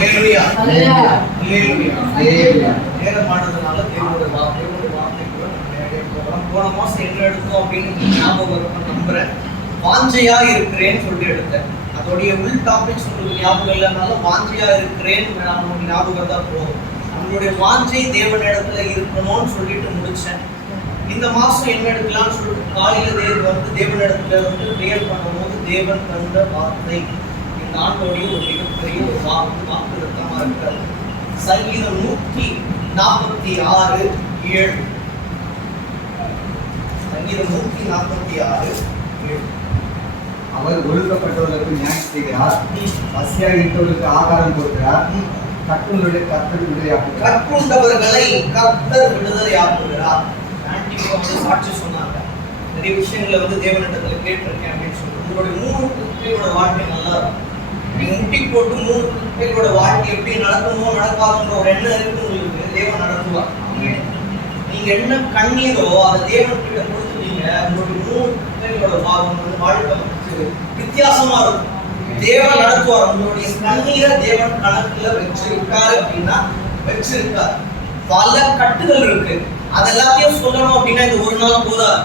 அல்லேலூயா அல்லேலூயா அல்லேலூயா. நேரமானதுனால தேவனுடைய வார்த்தைக்குள்ள நேரடியாக போகலாம். போன மாசம் என்ன எடுத்தோம் அப்படின்னு ஞாபகம் இருக்கும் நம்புறேன். வாஞ்சையா இருக்கிறேன்னு சொல்லி எடுத்தேன். அதோடைய உள் டாபிக்ஸ் உங்களுக்கு ஞாபகம் இல்லைனாலும் வாஞ்சையா இருக்கிறேன்னு நமக்கு ஞாபகம் தான் போகும். நம்மளுடைய வாஞ்சை தேவனிடத்துல இருக்கணும்னு சொல்லிட்டு முடிச்சேன். இந்த மாசம் என்ன எடுக்கலாம்னு சொல்லிட்டு காலையில தேவனிடத்துல ப்ரேயர் பண்ணும்போது தேவன் தந்த வார்த்தை இந்த ஆண்டோடைய ஒரு மிகப்பெரிய ஒரு வாக்குத்தத்தமா இருக்கிறது. சங்கீதம் 146:7. சங்கீதம் 146:7. அவர் ஒழுக்கப்பட்டவர்களுக்கு நியாயம் செய்கிறார், பசியாக இருந்தவர்களுக்கு ஆகாரம் கொடுக்கிறார், கற்றுண்டவர்களை கர்த்தர் விடுதலையாக்குகிறார். கற்றுண்டவர்களை கர்த்தர் விடுதலையாக்குகிறார். சாட்சி சொன்னாங்க. நிறைய விஷயங்களை தேவனிடத்துல கேட்டிருக்கேன் அப்படின்னு சொல்லிட்டு உங்களுடைய 3 பிள்ளைகளோட வாழ்க்கை நல்லா இருக்கும். நீங்க முட்டி போட்டு 3 பிள்ளைகளோட வாழ்க்கை எப்படி நடக்குமோ நடக்காதுன்ற ஒரு எண்ணம் இருக்கு உங்களுக்கு. தேவன் நடத்துவார். நீங்க என்ன கண்ணீரோ அதை தேவன் கிட்ட கொடுத்துட்டீங்க. உங்களுடைய 3 பிள்ளைகளோட வாழ்க்கை வித்தியாசமா இருக்கும். தேவன் நடத்துவார். உங்களுடைய கண்ணீரை தேவன் கணக்குல வச்சிருக்காரு அப்படின்னா வச்சிருக்காரு. பல கட்டுகள் இருக்கு. அது எல்லாத்தையும் சொல்லணும் அப்படின்னா இந்த ஒரு நாள் போதாது.